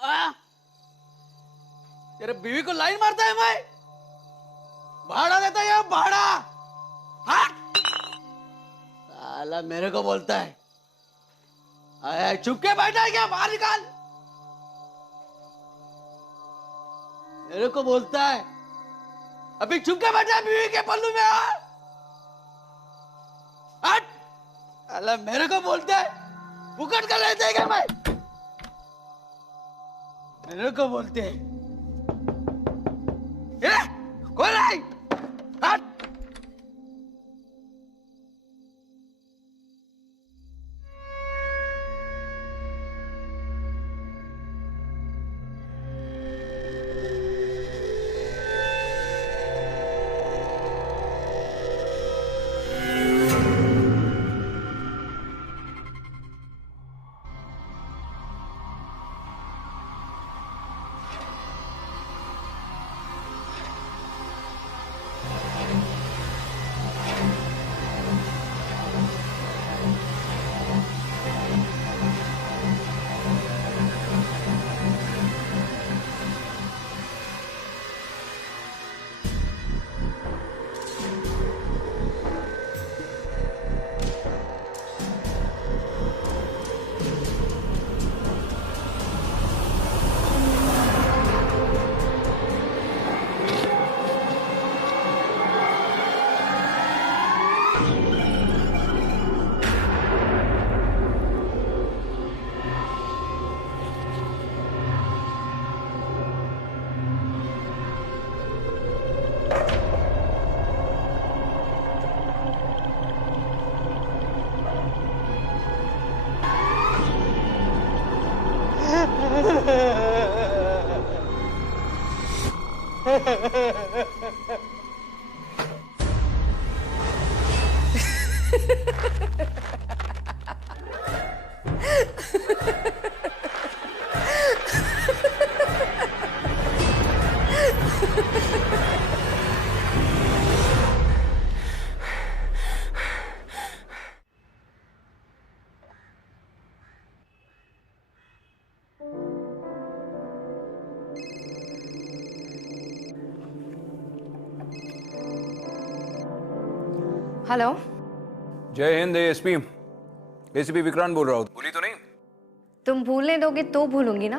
आ? तेरे बीवी को लाइन मारता है मैं? भाड़ा देता है भाड़ा? साला मेरे को बोलता है। अरे चुप के बैठा है क्या? बाहर निकाल। मेरे को बोलता है अभी चुप के बैठा है बीवी के पल्लू में। हट। साला मेरे को बोलता है फुकट कर लेते हैं क्या मैं? मेरे को बोलते हैं कौन है? हट। हेलो। जय हिंद एएसपी एसीपी विक्रांत बोल रहा हूँ। भूली तो नहीं? तुम भूलने दोगे तो भूलूंगी ना।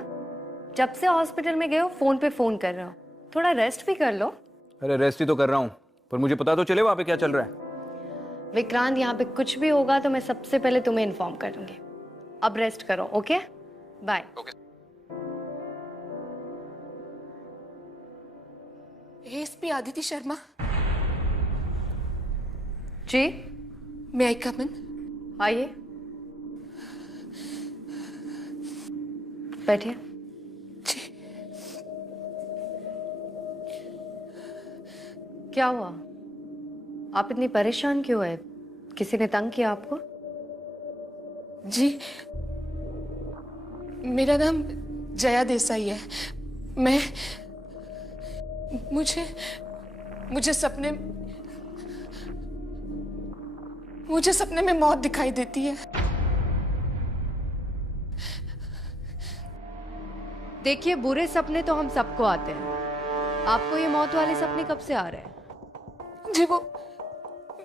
जब से हॉस्पिटल में गए हो फोन पे फोन कर रहे हो। थोड़ा रेस्ट भी कर लो। अरे रेस्ट ही तो कर रहा हूँ, पर मुझे पता तो चले वहाँ पे क्या चल रहा है। विक्रांत, यहाँ पे कुछ भी होगा तो मैं सबसे पहले तुम्हें इन्फॉर्म कर दूंगी। अब रेस्ट करो। Okay, bye. ASP Aditi Sharma. जी, मे आई कम इन? आइए, बैठिए। क्या हुआ? आप इतनी परेशान क्यों है? किसी ने तंग किया आपको? जी, मेरा नाम जया देसाई है। मैं मुझे सपने में मौत दिखाई देती है। देखिए, बुरे सपने तो हम सबको आते हैं। आपको ये मौत वाले सपने कब से आ रहे हैं? जी, वो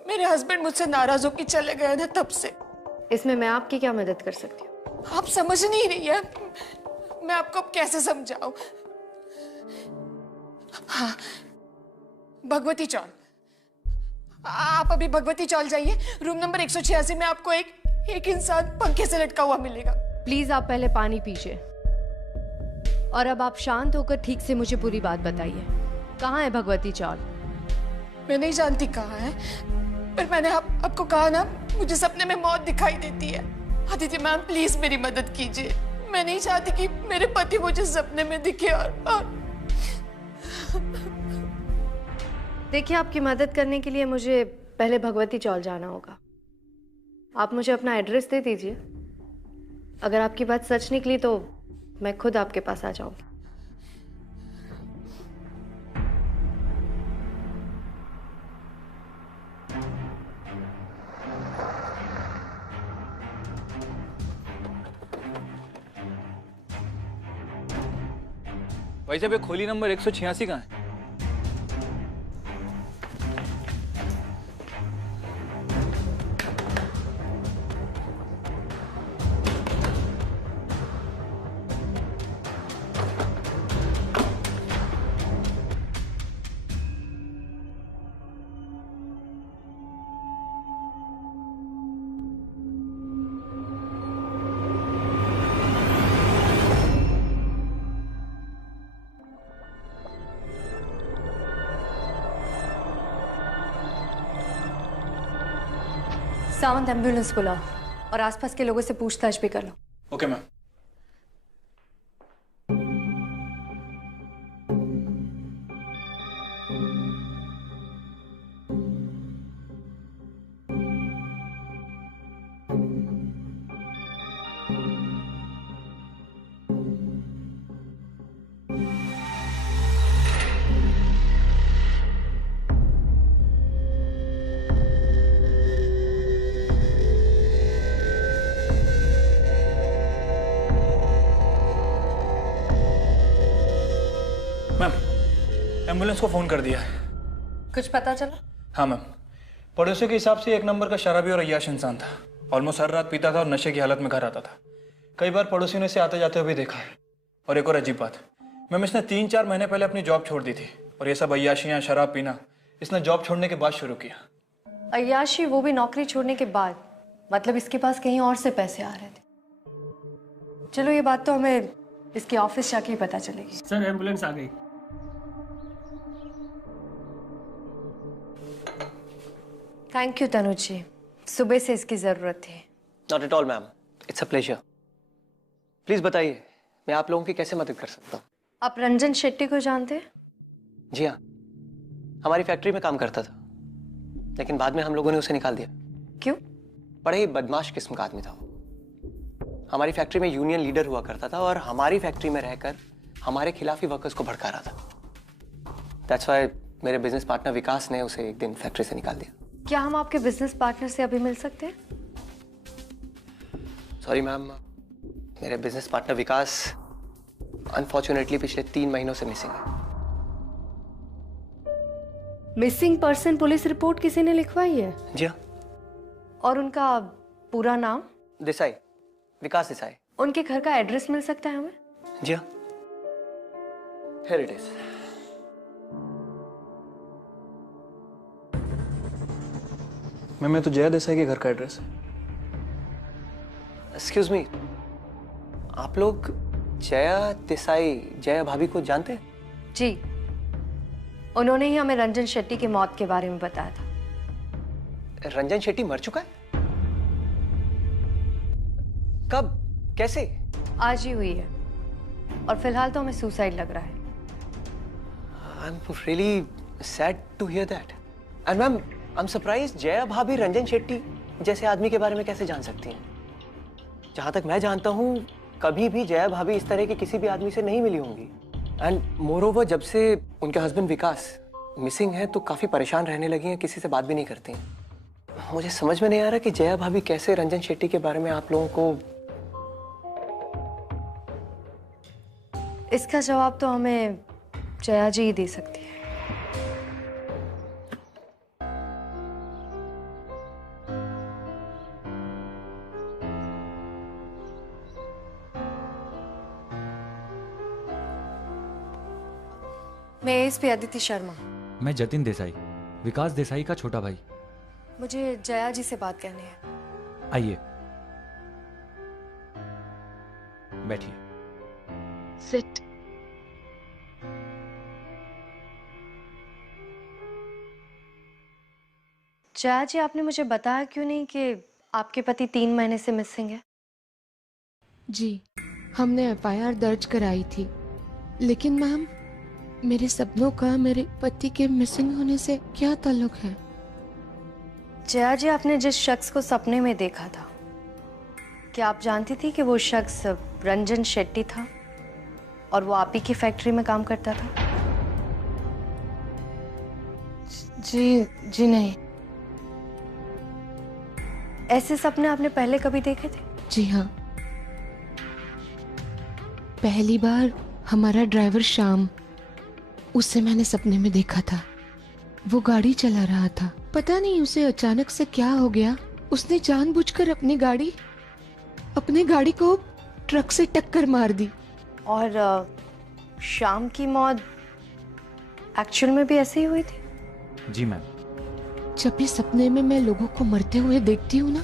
मेरे हस्बैंड मुझसे नाराज होकर चले गए थे तब से। इसमें मैं आपकी क्या मदद कर सकती हूँ? आप समझ नहीं रही है। मैं आपको अब कैसे समझाऊं? हाँ, भगवती चौल। आप अभी भगवती चौल जाइए। रूम नंबर 186 में आपको एक इंसान पंखे से लटका हुआ मिलेगा। प्लीज आप पहले पानी पीजिए और अब आप शांत होकर ठीक से मुझे पूरी बात बताइए। कहाँ है भगवती चौल? मैं नहीं जानती कहाँ है, पर मैंने आपको कहा ना, मुझे सपने में मौत दिखाई देती है। आदित्य मैम, प्लीज मेरी मदद कीजिए। मैं नहीं चाहती कि मेरे पति मुझे सपने में दिखे। और देखिए, आपकी मदद करने के लिए मुझे पहले भगवती चौल जाना होगा। आप मुझे अपना एड्रेस दे दीजिए। अगर आपकी बात सच निकली तो मैं खुद आपके पास आ जाऊंगी। भाई साहब, ये खोली नंबर 186 कहाँ है? सावंत, एम्बुलेंस बुलाओ और आसपास के लोगों से पूछताछ भी कर लो। Okay ma'am. मैम, एम्बुलेंस को फोन कर दिया है। कुछ पता चला? हाँ मैम, पड़ोसियों के हिसाब से 1 नंबर का शराबी और अय्याश इंसान था। ऑलमोस्ट हर रात पीता था और नशे की हालत में घर आता था। कई बार पड़ोसियों ने इसे आते जाते हुए देखा है। और एक और अजीब बात, मैम, इसने 3-4 महीने पहले अपनी जॉब छोड़ दी थी और ये सब अय्याशियाँ, शराब पीना इसने जॉब छोड़ने के बाद शुरू किया। अय्याशी, वो भी नौकरी छोड़ने के बाद? मतलब इसके पास कहीं और से पैसे आ रहे थे। चलो, ये बात तो हमें इसके ऑफिस जाके ही पता चलेगी। सर, एम्बुलेंस आ गई। थैंक यू तनुज जी, सुबह से इसकी जरूरत थी। Not at all ma'am, it's a pleasure. Please बताइए, मैं आप लोगों की कैसे मदद कर सकता हूँ? आप रंजन शेट्टी को जानते हैं? जी हाँ, हमारी फैक्ट्री में काम करता था, लेकिन बाद में हम लोगों ने उसे निकाल दिया। क्यों? बड़े ही बदमाश किस्म का आदमी था वो। हमारी फैक्ट्री में यूनियन लीडर हुआ करता था और हमारी फैक्ट्री में रहकर हमारे खिलाफ ही वर्कर्स को भड़का रहा था। दैट्स व्हाई मेरे बिजनेस पार्टनर विकास ने उसे एक दिन फैक्ट्री से निकाल दिया। क्या हम आपके बिजनेस पार्टनर से अभी मिल सकते हैं? सॉरी मैम, मेरे बिजनेस पार्टनर विकास अनफॉर्चुनेटली पिछले 3 महीनों से मिसिंग है। मिसिंग पर्सन पुलिस रिपोर्ट किसी ने लिखवाई है? जी हाँ। और उनका पूरा नाम? देसाई, विकास देसाई। उनके घर का एड्रेस मिल सकता है हमें? जी हाँ, हियर इट इज। मैम, मैं तो जया देसाई के घर का एड्रेस है। एक्सक्यूज मी, आप लोग जया देसाई, जया भाभी को जानते हैं? जी, उन्होंने ही हमें रंजन शेट्टी की मौत के बारे में बताया था। रंजन शेट्टी मर चुका है? कब, कैसे? आज ही हुई है और फिलहाल तो हमें सुसाइड लग रहा है। I am really sad to hear that. And ma'am, I am surprised Jaya भाभी रंजन शेट्टी जैसे आदमी के बारे में कैसे जान सकती हैं? जहां तक मैं जानता हूं, कभी भी जया भाभी इस तरह के किसी भी आदमी से नहीं मिली होंगी। एंड मोरओवर, जब से उनके हस्बैंड विकास मिसिंग है तो काफी परेशान रहने लगी हैं, किसी से बात भी नहीं करती हैं। मुझे समझ में नहीं आ रहा कि जया भाभी कैसे रंजन शेट्टी के बारे में आप लोगों को। इसका जवाब तो हमें जया जी ही दे सकती है। मैं एसपी अदिति शर्मा। मैं जतिन देसाई, विकास देसाई का छोटा भाई। मुझे जया जी से बात करनी है। आइए, बैठिए। सिट। जया जी, आपने मुझे बताया क्यों नहीं कि आपके पति 3 महीने से मिसिंग है? जी, हमने एफआईआर दर्ज कराई थी, लेकिन मैम, मेरे सपनों का मेरे पति के मिसिंग होने से क्या ताल्लुक है? जया जी, आपने जिस शख्स को सपने में देखा था, क्या आप जानती थी कि वो शख्स रंजन शेट्टी था और वो आप ही की फैक्ट्री में काम करता था? जी नहीं। ऐसे सपने आपने पहले कभी देखे थे? जी हाँ, पहली बार हमारा ड्राइवर श्याम, उससे मैंने सपने में देखा था। वो गाड़ी चला रहा था, पता नहीं उसे अचानक से क्या हो गया, उसने जानबूझकर अपनी गाड़ी को ट्रक से टक्कर मार दी। और शाम की मौत एक्चुअल में भी ऐसे ही हुई थी? जी मैम। जब भी सपने में मैं लोगों को मरते हुए देखती हूँ ना,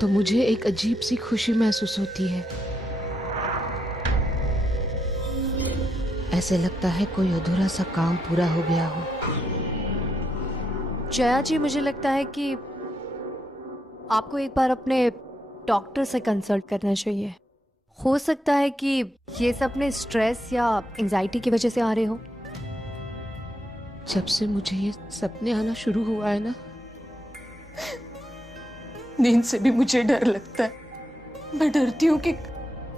तो मुझे एक अजीब सी खुशी महसूस होती है। ऐसे लगता है कोई अधूरा सा काम पूरा हो गया हो। जया जी, मुझे लगता है कि आपको एक बार अपने डॉक्टर से कंसल्ट करना चाहिए। हो सकता है कि ये सपने स्ट्रेस या एंजाइटी की वजह से आ रहे हो। जब से मुझे ये सपने आना शुरू हुआ है ना, नींद से भी मुझे डर लगता है। मैं डरती हूँ कि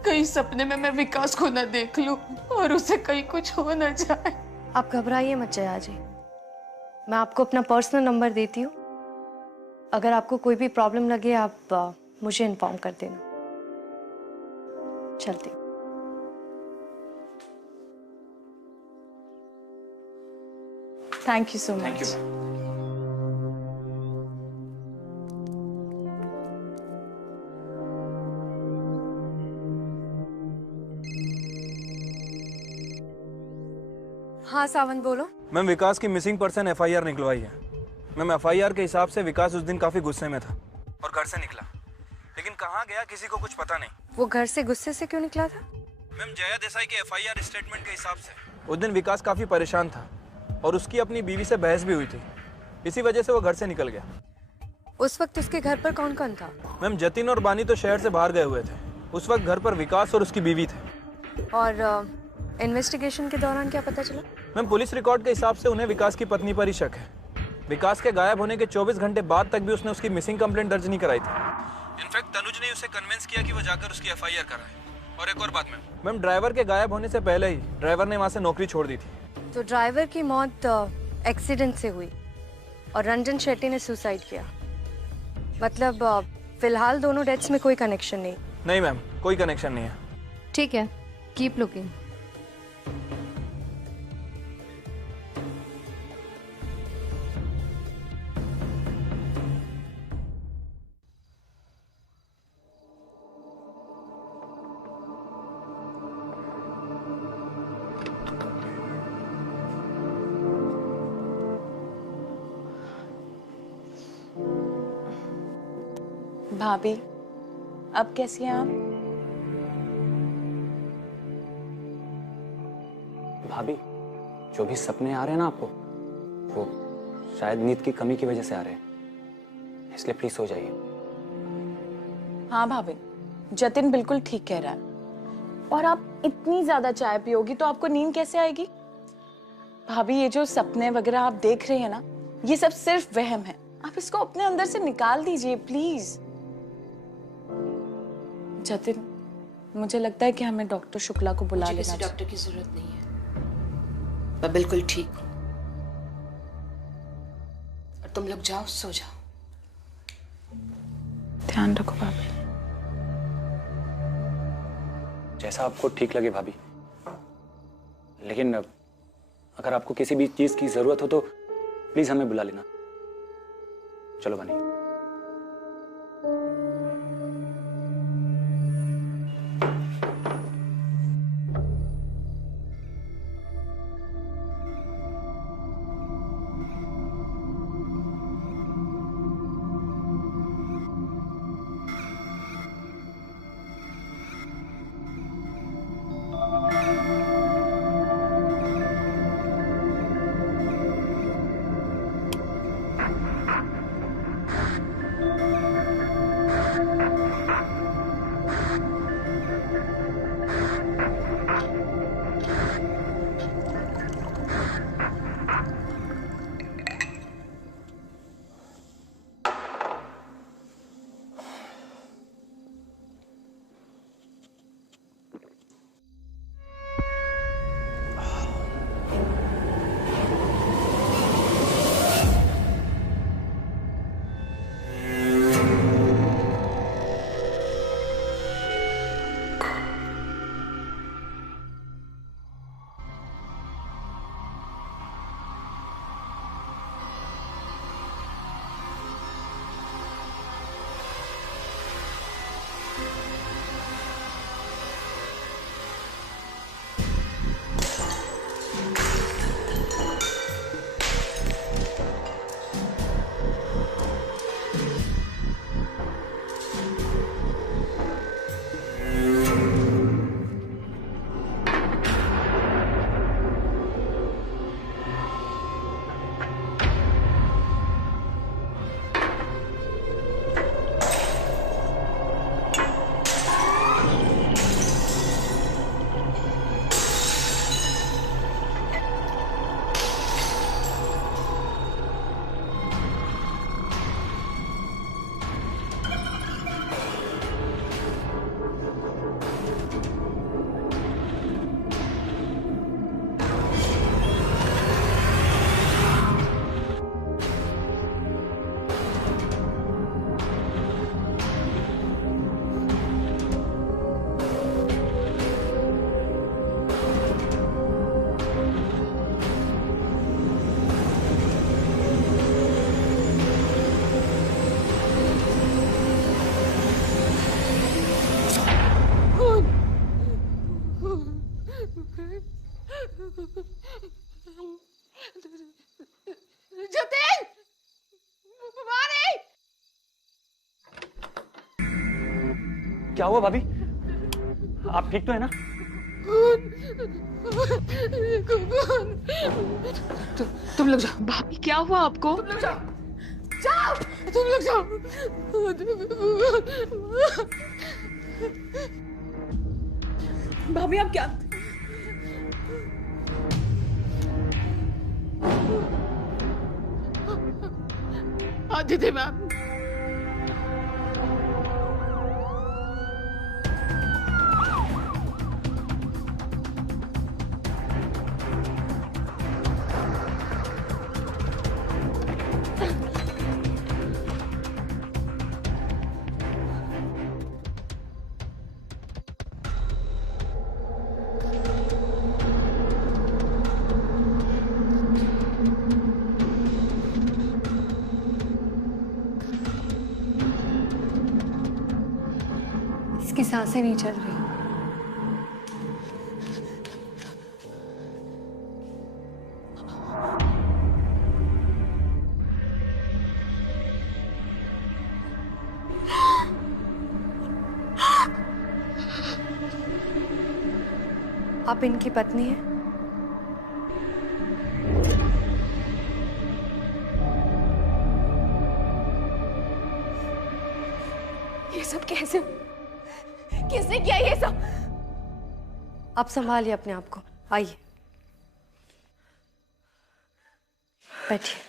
कहीं सपने में मैं विकास को ना देख लूं और उसे कहीं कुछ हो ना जाए। आप घबराइए मत जया जी, मैं आपको अपना पर्सनल नंबर देती हूँ। अगर आपको कोई भी प्रॉब्लम लगे आप मुझे इन्फॉर्म कर देना। चलती हूँ। Thank you so much. हाँ सावंत, बोलो। मैम, विकास की मिसिंग पर्सन एफआईआर निकलवाई है। मैम, एफआईआर के हिसाब से विकास उस दिन काफी गुस्से में था और घर से निकला, लेकिन कहाँ गया किसी को कुछ पता नहीं। वो घर से गुस्से से क्यों निकला था? मैम, जया देसाई के एफआईआर स्टेटमेंट के हिसाब से उस दिन विकास काफी परेशान था और उसकी अपनी बीवी से बहस भी हुई थी। इसी वजह से वो घर से निकल गया। उस वक्त उसके घर पर कौन कौन था? मैम, जतिन और बानी तो शहर से बाहर गए हुए थे। उस वक्त घर पर विकास और उसकी बीवी थे। और इन्वेस्टिगेशन के दौरान क्या पता चला? मैम, पुलिस रिकॉर्ड के हिसाब से उन्हें विकास की पत्नी पर ही शक है। विकास के गायब होने के 24 घंटे बाद तक भी उसने उसकी मिसिंग कंप्लेंट दर्ज नहीं कराई थी। इनफैक्ट तनुज ने उसे कन्विंस किया कि वो जाकर उसकी एफआईआर कराए। और एक और बात मैम, ड्राइवर के गायब होने से पहले ही ड्राइवर ने वहाँ से नौकरी छोड़ दी थी। तो ड्राइवर की मौत एक्सीडेंट से हुई और रंजन शेट्टी ने सुसाइड किया। मतलब फिलहाल दोनों डेथ्स में कोई कनेक्शन नहीं? नहीं मैम, कोई कनेक्शन नहीं है। ठीक है, कीप लुकिंग। भाभी, अब कैसी हैं आप? भाभी, जो भी सपने आ रहे हैं ना आपको, वो शायद नींद की कमी की वजह से आ रहे हैं, इसलिए प्लीज सो जाइए। हाँ भाभी, जतिन बिल्कुल ठीक कह रहा है। और आप इतनी ज्यादा चाय पियोगी तो आपको नींद कैसे आएगी? भाभी, ये जो सपने वगैरह आप देख रहे हैं ना, ये सब सिर्फ वहम है। आप इसको अपने अंदर से निकाल दीजिए प्लीज। जतिन, मुझे लगता है कि हमें डॉक्टर शुक्ला को बुला लेना चाहिए। डॉक्टर की जरूरत नहीं है, मैं बिल्कुल ठीक हूँ। और तुम लोग जाओ, सो जाओ। ध्यान रखो भाभी। जैसा आपको ठीक लगे भाभी, लेकिन अगर आपको किसी भी चीज की जरूरत हो तो प्लीज हमें बुला लेना। चलो बनी। जतिन, मारे। क्या हुआ भाभी? आप ठीक तो है ना? तुम लोग जाओ, भाभी क्या हुआ आपको? तुम लोग जाओ, जाओ, तुम लोग जाओ। भाभी आप क्या? आदित्य मैम, इसकी सांसें नहीं चल रही। आप इनकी पत्नी हैं? ये सब कैसे? किसने किया ये सब? आप संभालिए अपने आप को, आइए बैठिए।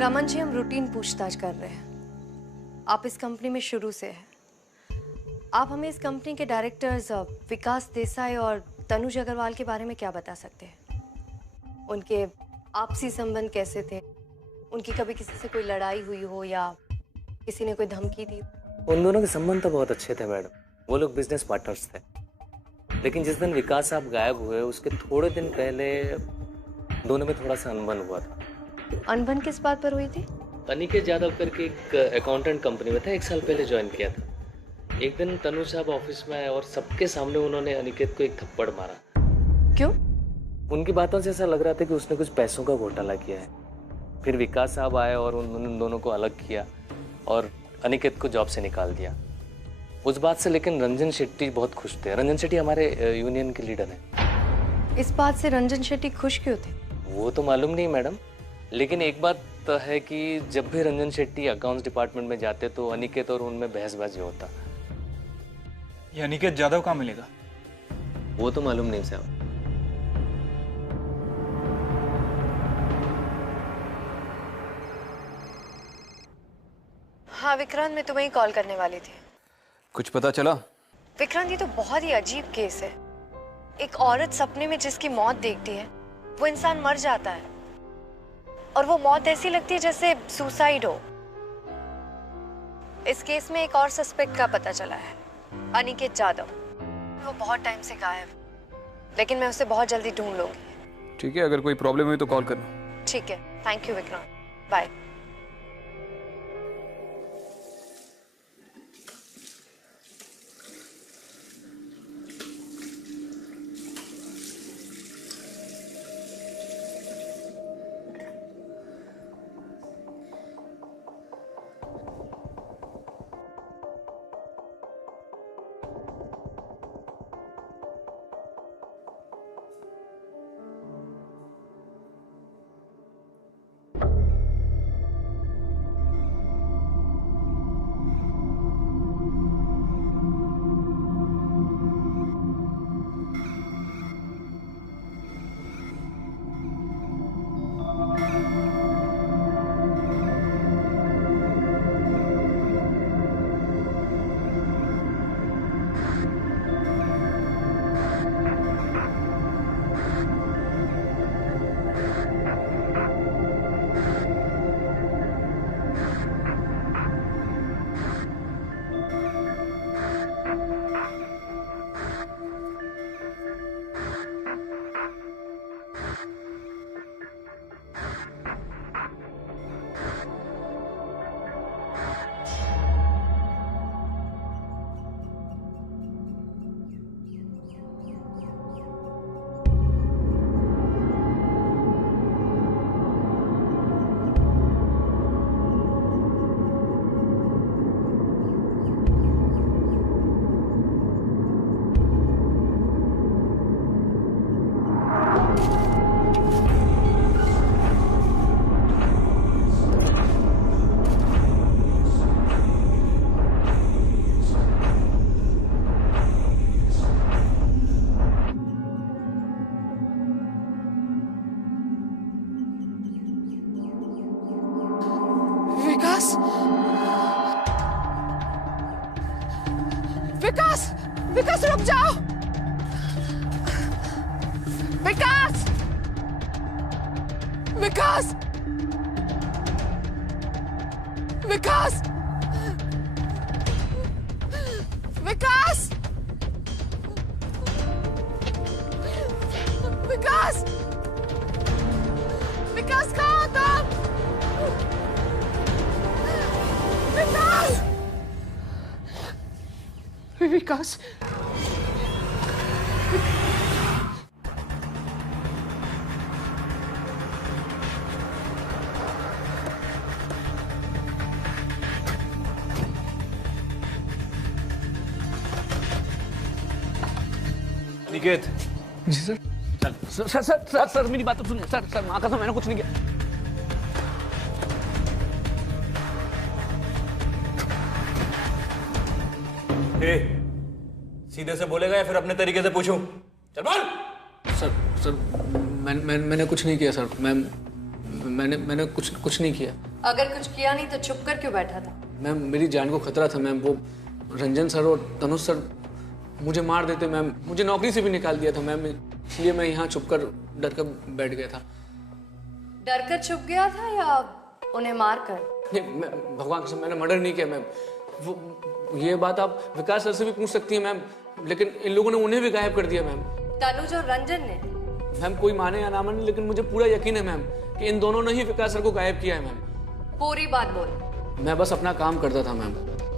रमन जी, हम रूटीन पूछताछ कर रहे हैं। आप इस कंपनी में शुरू से हैं। आप हमें इस कंपनी के डायरेक्टर्स विकास देसाई और तनुज अग्रवाल के बारे में क्या बता सकते हैं? उनके आपसी संबंध कैसे थे? उनकी कभी किसी से कोई लड़ाई हुई हो या किसी ने कोई धमकी दी? उन दोनों के संबंध तो बहुत अच्छे थे मैडम, वो लोग बिजनेस पार्टनर्स थे। लेकिन जिस दिन विकास साहब गायब हुए उसके थोड़े दिन पहले दोनों में थोड़ा सा अनबन हुआ था। अनबन किस बात पर हुई थी? अनिकेत यादव करके एक अकाउंटेंट कंपनी में था, 1 साल पहले ज्वाइन किया था। एक दिन तनुज साहब ऑफिस में आए और सबके सामने उन्होंने अनिकेत को एक थप्पड़ मारा। क्यों? उनकी बातों से ऐसा लग रहा था कि उसने कुछ पैसों का घोटाला किया है। फिर विकास साहब आए और उन्होंने उन दोनों को अलग किया और अनिकेत को जॉब से निकाल दिया। उस बात से लेकिन रंजन शेट्टी बहुत खुश थे। रंजन शेट्टी हमारे यूनियन के लीडर हैं। इस बात से रंजन शेट्टी खुश क्यों थे? वो तो मालूम नहीं मैडम, लेकिन एक बात तो है कि जब भी रंजन शेट्टी अकाउंट्स डिपार्टमेंट में जाते तो अनिकेत और उनमें बहसबाजी होता। ये अनिकेत यादव कहाँ मिलेगा? वो तो मालूम नहीं साहब। हाँ विक्रांत, मैं तुम्हें ही कॉल करने वाली थी। कुछ पता चला? विक्रांत, ये तो बहुत ही अजीब केस है। एक औरत सपने में जिसकी मौत देखती है वो इंसान मर जाता है और वो मौत ऐसी लगती है जैसे सुसाइड हो। इस केस में एक और सस्पेक्ट का पता चला है, अनिकेत यादव। वो बहुत टाइम से गायब, लेकिन मैं उसे बहुत जल्दी ढूंढ लूंगी। ठीक है, अगर कोई प्रॉब्लम हुई तो कॉल करना। ठीक है, थैंक यू विक्रांत, बाय। विकास, विकास, विकास रुक जाओ। विकास, विकास, विकास, विकास, विकास, विकास कहाँ हो तुम? विकास, विकास, निकेत, जी sir. Sir sir sir sir, sir मेरी बात तो सुनिए सर। सर माँ कसम मैंने कुछ नहीं किया। सीधे से बोलेगा या फिर अपने तरीके से पूछूं? चल बोल। सर सर मैंने कुछ नहीं किया सर। मैंने कुछ नहीं किया। अगर कुछ किया नहीं तो चुप कर क्यों बैठा था? मैम मेरी जान को खतरा था मैम। वो रंजन सर और तनुज सर मुझे मार देते मैम। मुझे नौकरी से भी निकाल दिया था मैम, इसलिए मैं यहाँ छुप कर डर कर बैठ गया था। डर कर छुप गया था या उन्हें मार कर? नहीं भगवान कसम मैंने मर्डर नहीं किया मैम। वो ये बात आप विकास सर से भी पूछ सकती हैं मैम, लेकिन इन लोगों ने उन्हें भी गायब कर दिया मैम। तनुज और रंजन ने? मैम कोई माने या ना माने, लेकिन मुझे पूरा यकीन है मैम कि इन दोनों ने ही विकास सर को गायब किया है मैम। पूरी बात बोल। मैं बस अपना काम करता था मैम,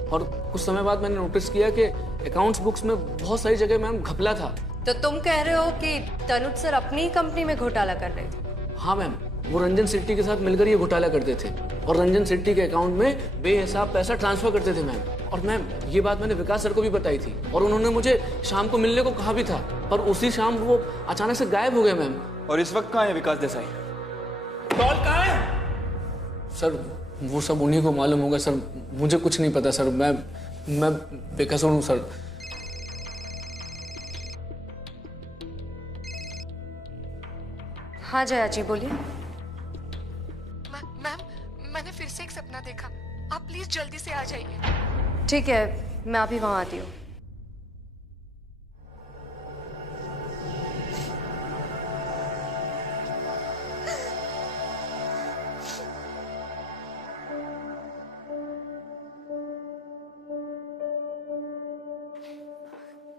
और कुछ समय बाद मैंने नोटिस किया कि अकाउंट्स बुक्स में बहुत सारी जगह मैम घपला था। तो तुम कह रहे हो कि तनुज सर अपनी ही कंपनी में घोटाला कर रहे थे? हाँ मैम, वो रंजन शेट्टी के साथ मिलकर ये घोटाला करते थे और रंजन शेट्टी के अकाउंट में बेहिसाब पैसा ट्रांसफर करते थे मैम। और मैम ये बात मैंने विकास सर को भी बताई थी और उन्होंने मुझे शाम को मिलने को कहा भी था, पर उसी शाम वो अचानक से गायब हो गए मैम। और इस वक्त कहाँ है विकास देसाई? कॉल कहाँ है? सर वो सब उन्हीं को मालूम होगा सर, मुझे कुछ नहीं पता सर। मैं बेकसूर हूँ सर। हाँ जया जी बोलिए। मैम मैंने फिर से एक सपना देखा, आप प्लीज जल्दी से आ जाइए। ठीक है, मैं अभी वहां आती हूँ।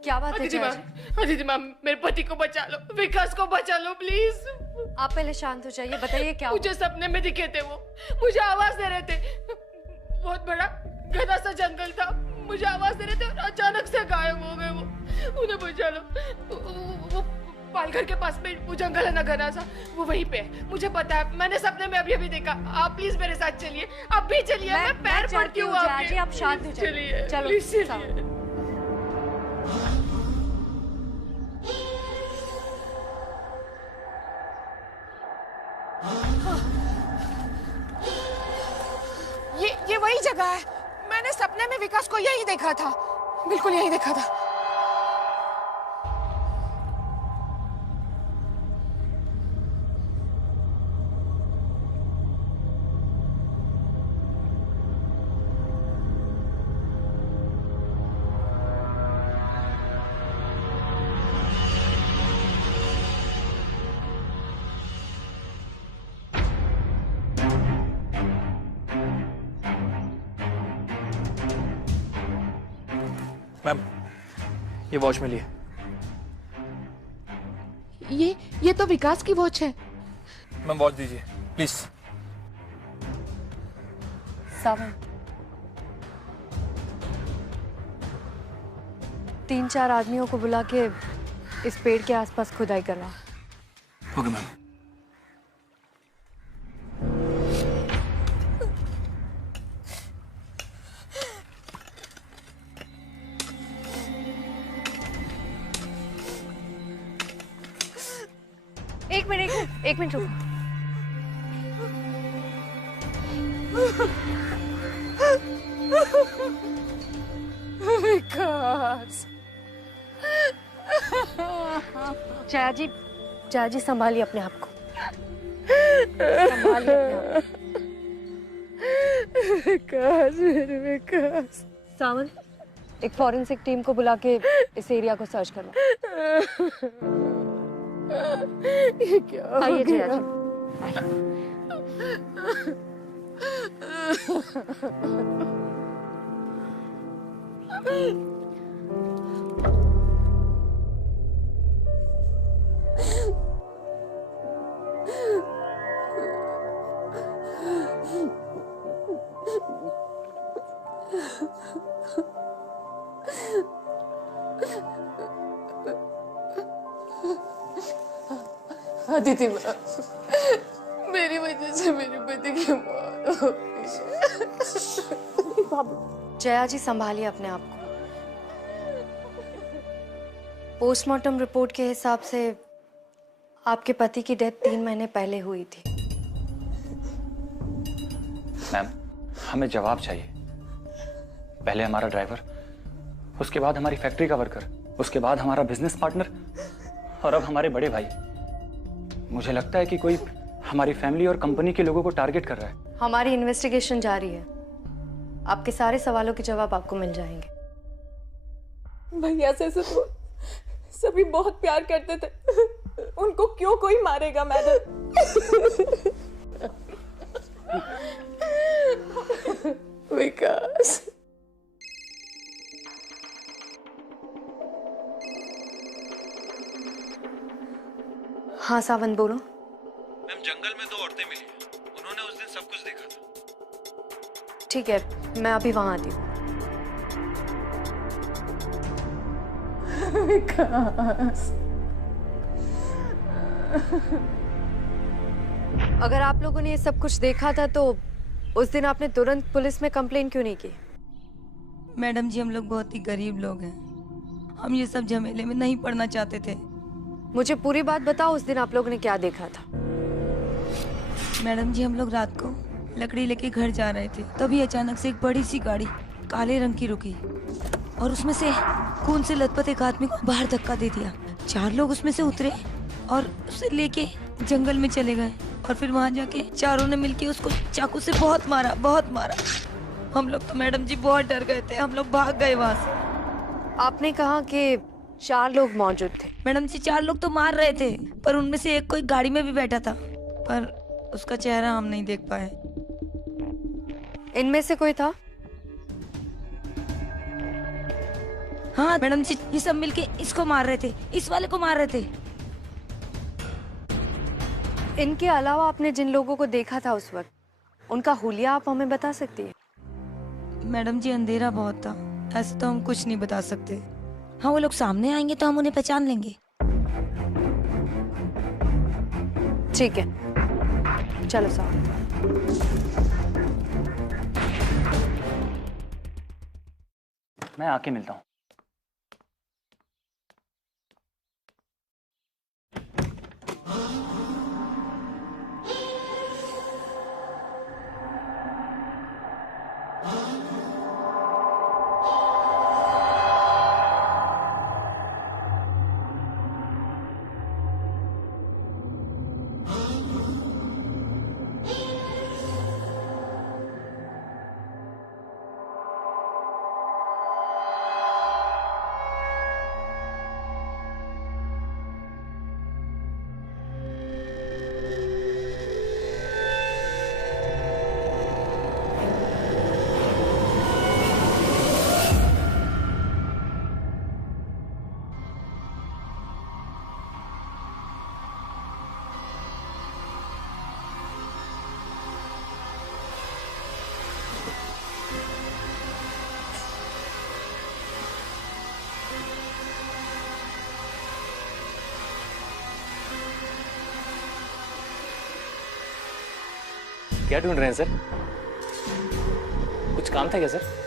क्या बात है जया जी? दीदी मैम मेरे पति को बचा लो, विकास को बचा लो प्लीज। आप पहले शांत हो जाइए, बताइए क्या मुझे सपने में दिखे थे वो, मुझे आवाज दे रहे थे। बहुत बड़ा घना सा जंगल था, मुझे आवाज दे रहे थे और अचानक से गायब हो गए वो। उन्हें बचा लो। वो पालघर के पास में वो जंगल है ना घना सा, वो वहीं पे है। मुझे पता है, मैंने सपने में अभी अभी देखा। आप प्लीज मेरे साथ चलिए, आप भी चलिए। मैं पैर पड़ती हूँ आपके। आप शांत हो जाइए। चलिए चलो प्लीज चलिए। ये वही जगह है, मैंने सपने में विकास को यही देखा था, बिल्कुल यही देखा था। मैम ये वॉच मिली है। ये तो विकास की वॉच है। मैम वॉच दीजिए प्लीज। सावन 3-4 आदमियों को बुला के इस पेड़ के आसपास खुदाई करवा। Okay ma'am. एक मिनट रुको। विकास, जया जी संभालिए अपने आप को, संभालिए अपने आप को। विकास, मेरे विकास। सावंत, एक फॉरेंसिक टीम को बुला के इस एरिया को सर्च करवा। ये क्या हो आइए जया गया? जी। अदिति मैम, मेरी वजह से मेरे पति की मौत हो गई। जया जी संभालिए अपने आप को। पोस्टमार्टम रिपोर्ट के हिसाब से आपके पति की डेथ 3 महीने पहले हुई थी। मैम, हमें जवाब चाहिए। पहले हमारा ड्राइवर, उसके बाद हमारी फैक्ट्री का वर्कर, उसके बाद हमारा बिजनेस पार्टनर और अब हमारे बड़े भाई। मुझे लगता है कि कोई हमारी फैमिली और कंपनी के लोगों को टारगेट कर रहा है। हमारी इन्वेस्टिगेशन जारी है। आपके सारे सवालों के जवाब आपको मिल जाएंगे। भैया से तो सभी बहुत प्यार करते थे, उनको क्यों कोई मारेगा मैडम? विकास, हाँ सावंत बोलो। मैम, जंगल में 2 औरतें मिली। उन्होंने उस दिन सब कुछ देखा था। ठीक है, मैं अभी वहां आती हूँ। विकास, अगर आप लोगों ने ये सब कुछ देखा था तो उस दिन आपने तुरंत पुलिस में कंप्लेन क्यों नहीं की? मैडम जी, हम लोग बहुत ही गरीब लोग हैं। हम ये सब झमेले में नहीं पड़ना चाहते थे। मुझे पूरी बात बताओ, उस दिन आप लोगों ने क्या देखा था? मैडम जी, हम लोग रात को लकड़ी लेके घर जा रहे थे, तभी अचानक से एक बड़ी सी गाड़ी काले रंग की रुकी और उसमें से खून से लथपथ एक आदमी को बाहर धक्का दे दिया। 4 लोग उसमें से उतरे और उसे लेके जंगल में चले गए और फिर वहां जाके चारों ने मिलके उसको चाकू से बहुत मारा। हम लोग तो मैडम जी बहुत डर गए थे, हम लोग भाग गए वहां से। आपने कहा कि 4 लोग मौजूद थे। मैडम जी, 4 लोग तो मार रहे थे, पर उनमें से एक कोई गाड़ी में भी बैठा था, पर उसका चेहरा हम नहीं देख पाए। इनमें से कोई था? हाँ मैडम जी, ये सब मिलके इसको मार रहे थे, इस वाले को मार रहे थे। इनके अलावा आपने जिन लोगों को देखा था उस वक्त, उनका हुलिया आप हमें बता सकती है? मैडम जी, अंधेरा बहुत था, ऐसे तो हम कुछ नहीं बता सकते। हाँ, वो लोग सामने आएंगे तो हम उन्हें पहचान लेंगे। ठीक है, चलो साहब। मैं आके मिलता हूँ। क्या ढूंढ रहे हैं सर? कुछ काम था क्या सर?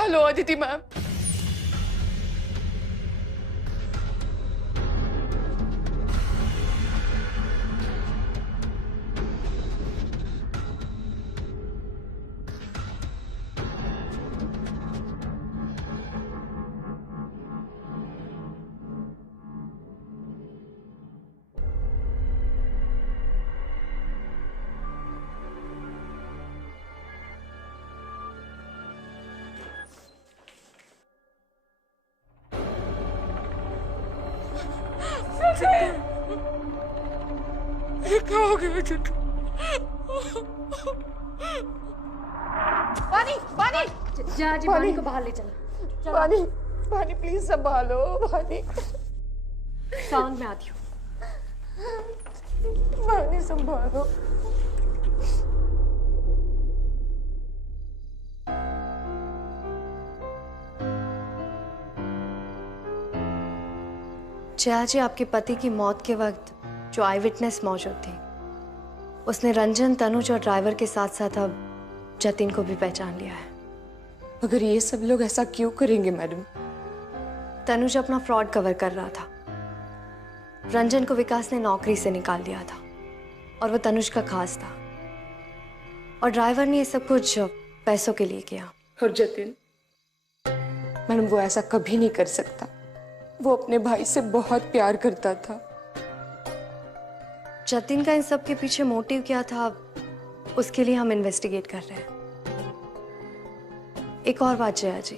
Hello Aditi ma'am. क्या हो गया चिट्टू? पानी पानी जा जी, पानी को बाहर ले चला। पानी पानी प्लीज संभालो। पानी साउंड में आती हूँ। पानी संभालो। जया जी, आपके पति की मौत के वक्त जो आई विटनेस मौजूद थी, उसने रंजन, तनुज और ड्राइवर के साथ साथ अब जतिन को भी पहचान लिया है। मगर ये सब लोग ऐसा क्यों करेंगे मैडम? तनुज अपना फ्रॉड कवर कर रहा था। रंजन को विकास ने नौकरी से निकाल दिया था और वो तनुज का खास था, और ड्राइवर ने ये सब कुछ पैसों के लिए किया। और जतिन मैडम, वो ऐसा कभी नहीं कर सकता। वो अपने भाई से बहुत प्यार करता था। जतिन का इन सब के पीछे मोटिव क्या था, उसके लिए हम इन्वेस्टिगेट कर रहे हैं। एक और बात जया जी,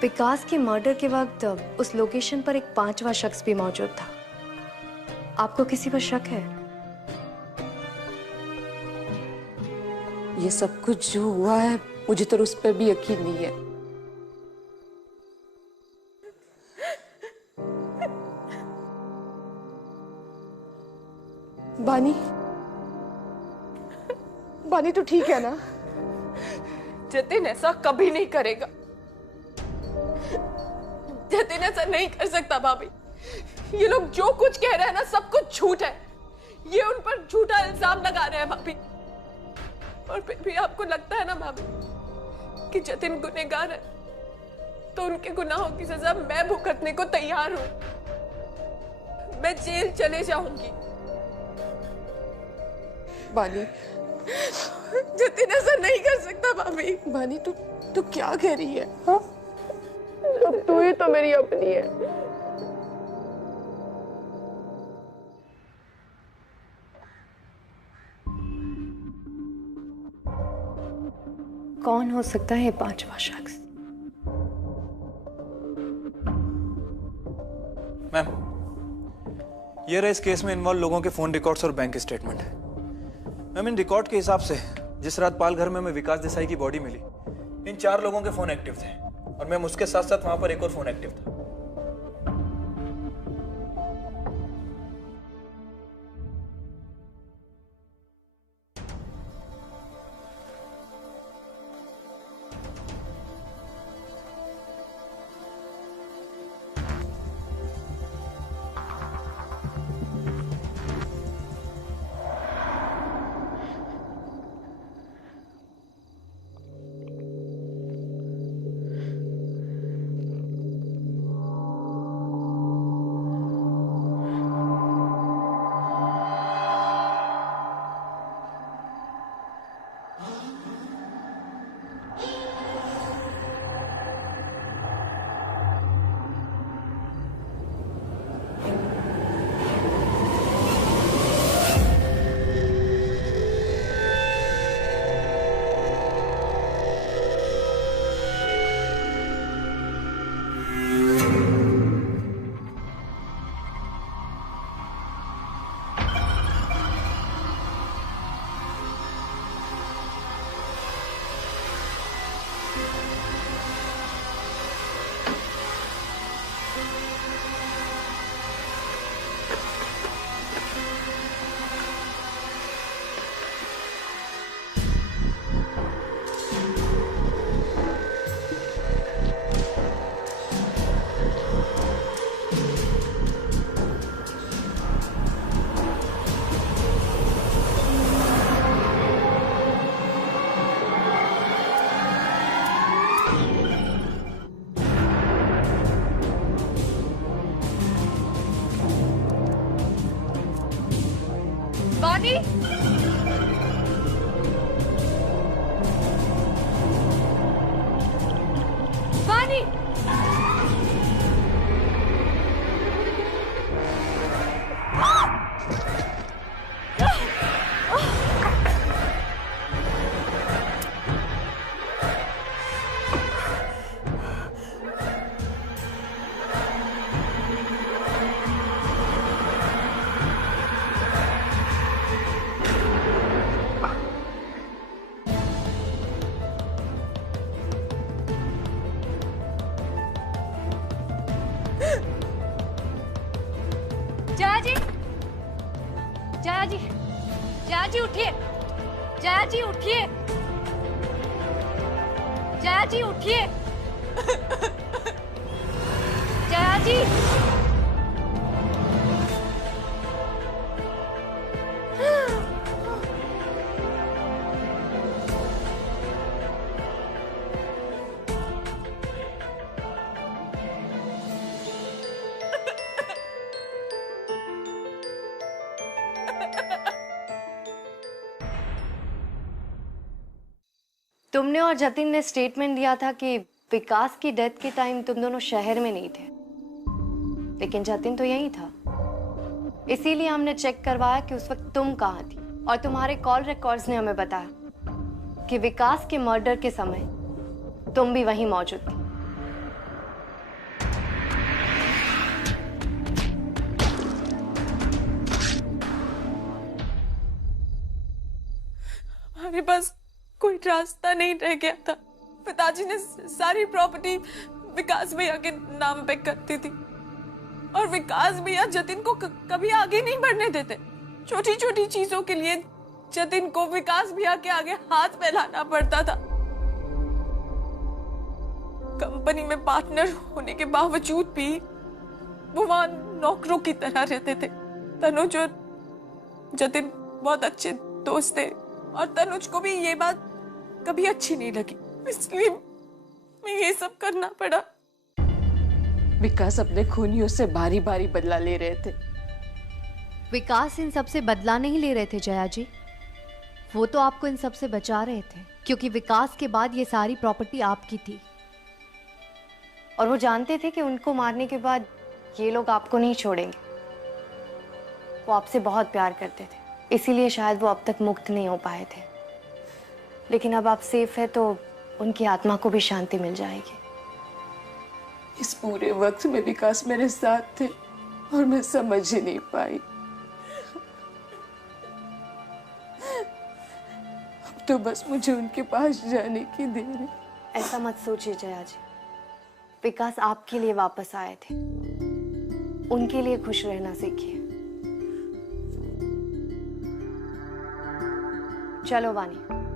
विकास के मर्डर के वक्त उस लोकेशन पर एक 5वां शख्स भी मौजूद था। आपको किसी पर शक है? ये सब कुछ जो हुआ है, मुझे तो उस पर भी यकीन नहीं है। बानी, बानी तो ठीक है ना? जतिन ऐसा कभी नहीं करेगा। जतिन ऐसा नहीं कर सकता भाभी। ये लोग जो कुछ कह रहे हैं ना, सब कुछ झूठ है। ये उन पर झूठा इल्जाम लगा रहे हैं भाभी। और फिर भी आपको लगता है ना भाभी कि जतिन गुनहगार है, तो उनके गुनाहों की सजा मैं भुगतने को तैयार हूं। मैं जेल चले जाऊंगी। बानी, जतिन ऐसा नहीं कर सकता भाभी। बानी, तू क्या कह रही है? हाँ? अब तू ही तो मेरी अपनी है। कौन हो सकता है ये पांचवा शख्स? मैम, ये रहे इस केस में इन्वॉल्व लोगों के फोन रिकॉर्ड्स और bank statement. Ma'am, in record के हिसाब से जिस रात पाल घर में हमें विकास देसाई की बॉडी मिली, इन 4 लोगों के फोन एक्टिव थे और मैम उसके साथ साथ वहां पर एक और फोन एक्टिव था। वानी, वानी, जया जी, जया जी, जया जी उठिए, जया जी उठिए, जया जी उठिए, जया जी। तुमने और जतिन ने स्टेटमेंट दिया था कि विकास की डेथ के टाइम तुम दोनों शहर में नहीं थे, लेकिन जतिन तो यहीं था। इसीलिए हमने चेक करवाया कि उस वक्त तुम कहाँ थी, और तुम्हारे कॉल रिकॉर्ड्स ने हमें बताया कि विकास के मर्डर के समय तुम भी वहीं मौजूद थी। हमारे पास कोई रास्ता नहीं रह गया था। पिताजी ने सारी प्रॉपर्टी विकास भैया के नाम पे करती थी, और विकास भैया जतिन को कभी आगे नहीं बढ़ने देते। छोटी छोटी चीजों के लिए जतिन को विकास भैया के आगे हाथ फैलाना पड़ता था। कंपनी में पार्टनर होने के बावजूद भी वो वहां नौकरों की तरह रहते थे। तनुज और जतिन बहुत अच्छे दोस्त थे, और तनुज को भी ये बात कभी अच्छी नहीं लगी, इसलिए मैं ये सब करना पड़ा। विकास अपने खूनियों से बारी बारी बदला ले रहे थे। विकास इन सब से बदला नहीं ले रहे थे जया जी, वो तो आपको इन सब से बचा रहे थे, क्योंकि विकास के बाद ये सारी प्रॉपर्टी आपकी थी। और वो जानते थे कि उनको मारने के बाद ये लोग आपको नहीं छोड़ेंगे। वो आपसे बहुत प्यार करते थे, इसीलिए शायद वो अब तक मुक्त नहीं हो पाए थे। लेकिन अब आप सेफ है तो उनकी आत्मा को भी शांति मिल जाएगी। इस पूरे वक्त में विकास मेरे साथ थे और मैं समझ ही नहीं पाई। अब तो बस मुझे उनके पास जाने की देर है। ऐसा मत सोचिए जया जी, विकास आपके लिए वापस आए थे, उनके लिए खुश रहना सीखिए। चलो वानी।